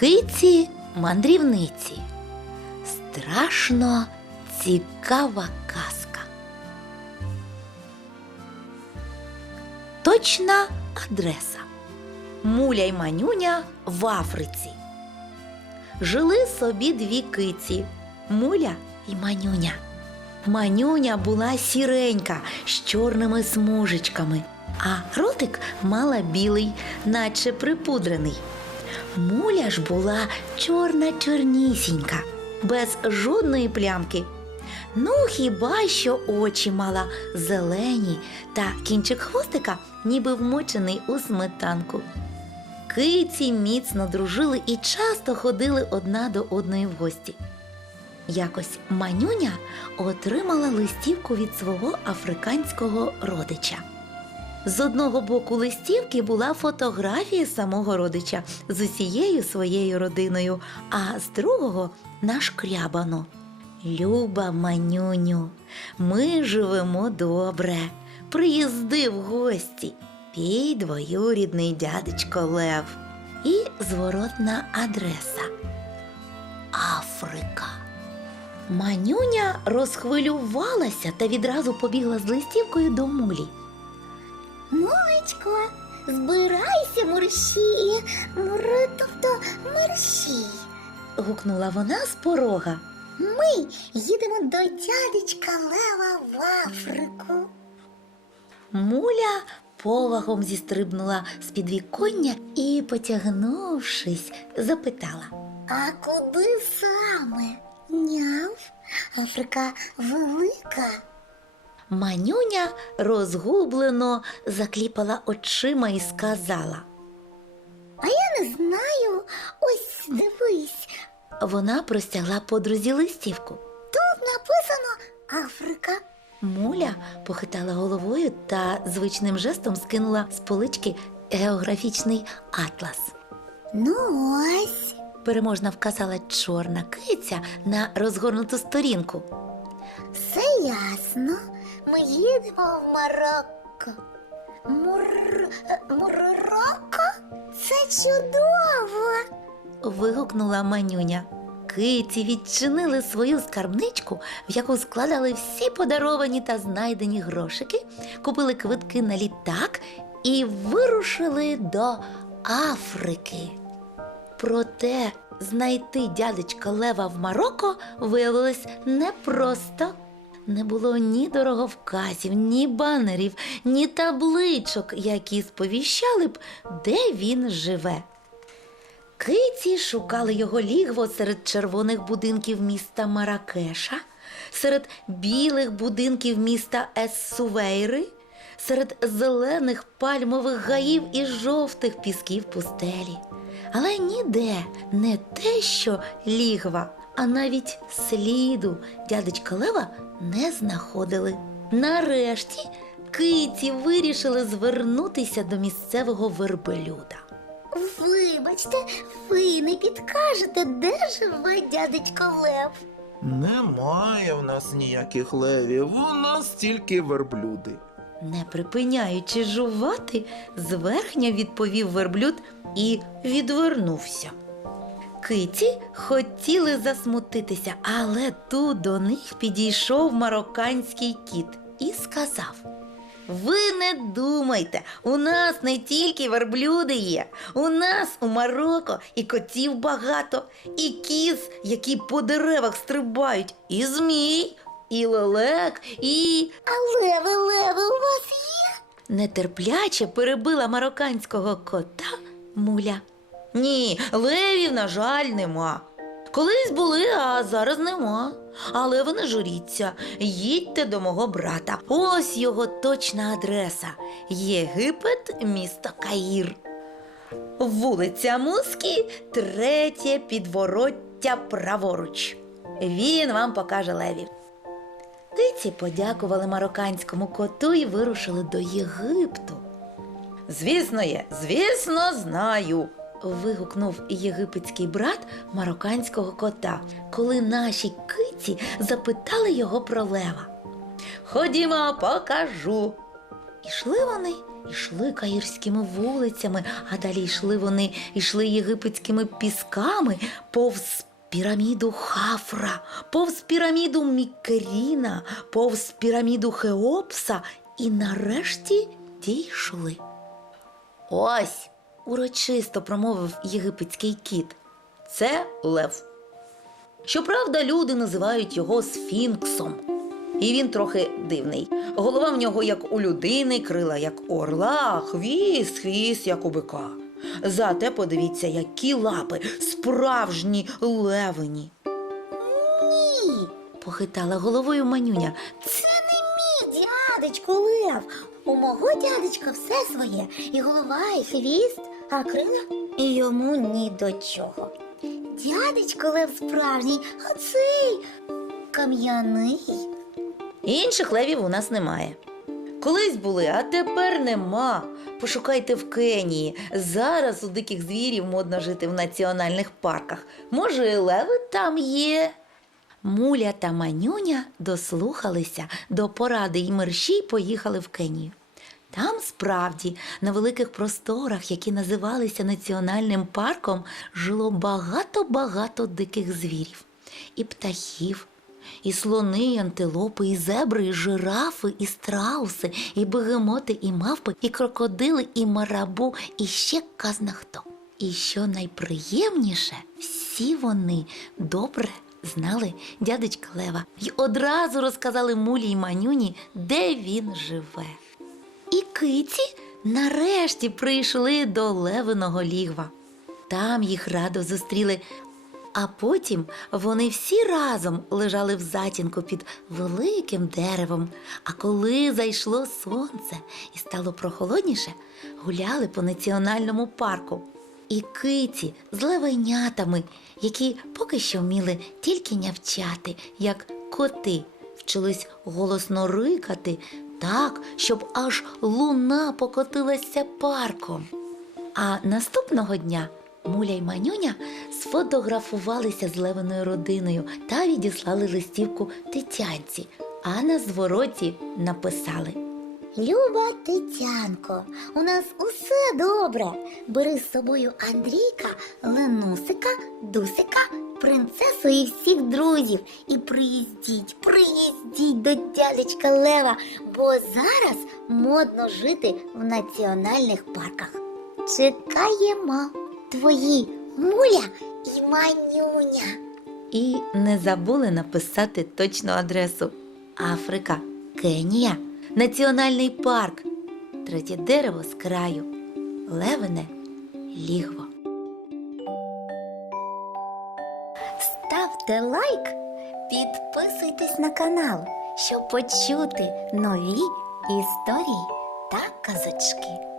Киці мандрівниці. Страшно цікава казка. Точна адреса. Муля й манюня в Африці. Жили собі дві киці Муля і манюня. Манюня була сіренька з чорними смужечками, а ротик мала білий, наче припудрений. Муля ж була чорна чорнісінька, без жодної плямки. Ну, хіба що очі мала зелені, та кінчик хвостика ніби вмочений у сметанку. Киці міцно дружили і часто ходили одна до одної в гості. Якось манюня отримала листівку від свого африканського родича. З одного боку листівки була фотографія самого родича з усією своєю родиною, а з другого нашкрябано. Люба манюню, ми живемо добре. Приїзди в гості. Твій двоюрідний дядечко Лев. І зворотна адреса Африка. Манюня розхвилювалася та відразу побігла з листівкою до мулі. Мулечко, збирайся, мерщій, мур, тобто мерщій. гукнула вона з порога. Ми їдемо до дядечка Лева в Африку. Муля повагом зістрибнула з підвіконня і, потягнувшись, запитала. А куди саме? Няв, Африка велика. Манюня розгублено закліпала очима і сказала. А я не знаю. Ось дивись, Вона простягла подрузі листівку. тут написано Африка. Муля похитала головою та звичним жестом скинула з полички географічний атлас. Ну ось. Переможна вказала чорна киця на розгорнуту сторінку. Все ясно. Ми їдемо в Марокко. Мур... Марокко? Це чудово. вигукнула манюня. Киці відчинили свою скарбничку, в яку складали всі подаровані та знайдені грошики, купили квитки на літак і вирушили до Африки. Проте знайти дядечка Лева в Марокко виявилось непросто. Не було ні дороговказів, ні банерів, ні табличок, які сповіщали б, де він живе. Киці шукали його лігво серед червоних будинків міста Маракеша, серед білих будинків міста Ессувейри, серед зелених пальмових гаїв і жовтих пісків пустелі. Але ніде не те, що лігва, а навіть сліду дядечка Лева не знаходили. Нарешті киці вирішили звернутися до місцевого вербелюда. Вибачте, ви не підкажете, де живе дядечко Лев. Немає в нас ніяких левів, у нас тільки верблюди. Не припиняючи жувати, зверхня відповів верблюд і відвернувся. Киті хотіли засмутитися, але тут до них підійшов марокканський кіт і сказав: Ви не думайте, у нас не тільки верблюди є, у нас у Марокко і котів багато, і кіз, які по деревах стрибають, і змій, і лелек, і. А леви, леви у вас є? Нетерпляче перебила марокканського кота муля. Ні, левів, на жаль, нема. Колись були, а зараз нема. Але ви не журіться, їдьте до мого брата. Ось його точна адреса: Єгипет, місто Каїр. Вулиця Мускі, третє підвороття праворуч. Він вам покаже левів. Киці подякували марокканському коту і вирушили до Єгипту. Звісно, є, звісно, знаю. Вигукнув єгипетський брат марокканського кота, коли наші киці запитали його про лева. Ходімо, покажу. Ішли вони Ішли каїрськими вулицями, а далі йшли вони, йшли єгипетськими пісками повз піраміду Хафра, повз піраміду Мікеріна, повз піраміду Хеопса і нарешті дійшли. Ось, урочисто промовив єгипетський кіт. Це лев. Щоправда, люди називають його сфінксом. І він трохи дивний. Голова в нього як у людини, крила як орла, хвіст, хвіст, як у бика. Зате подивіться, які лапи, справжні левині. Ні, Похитала головою манюня. це не мій дядечко Лев. У мого дядечка все своє. І голова, і хвіст, а крила і йому ні до чого. Дядечко Лев справжній, а цей кам'яний. Інших левів у нас немає. Колись були, а тепер нема. Пошукайте в Кенії. Зараз у диких звірів модно жити в національних парках. Може, і леви там є. Муля та манюня дослухалися до поради і мерщій поїхали в Кенію. Там справді на великих просторах, які називалися національним парком, жило багато-багато диких звірів і птахів, і слони, і антилопи, і зебри, і жирафи, і страуси, і бегемоти, і мавпи, і крокодили, і марабу, і ще казна хто. І що найприємніше, всі вони добре знали дядечка Лева й одразу розказали мулі й манюні, де він живе. І киці нарешті прийшли до левиного лігва. Там їх радо зустріли. А потім вони всі разом лежали в затінку під великим деревом. А коли зайшло сонце і стало прохолодніше, гуляли по національному парку. І киці з левенятами, які поки що вміли тільки нявчати, як коти, вчились голосно рикати так, щоб аж луна покотилася парком. А наступного дня Муля й Манюня сфотографувалися з Левиною родиною та відіслали листівку Тетянці, а на звороті написали. Люба Тетянко, у нас усе добре. Бери з собою Андрійка, Ленусика, Дусика, принцесу і всіх друзів. І приїздіть, приїздіть до дядечка Лева, бо зараз модно жити в національних парках. Чекаємо твої муля і манюня. І не забули написати точну адресу Африка, Кенія, Національний парк, третє дерево з краю, левене лігво. Ставте лайк, підписуйтесь на канал, щоб почути нові історії та казочки.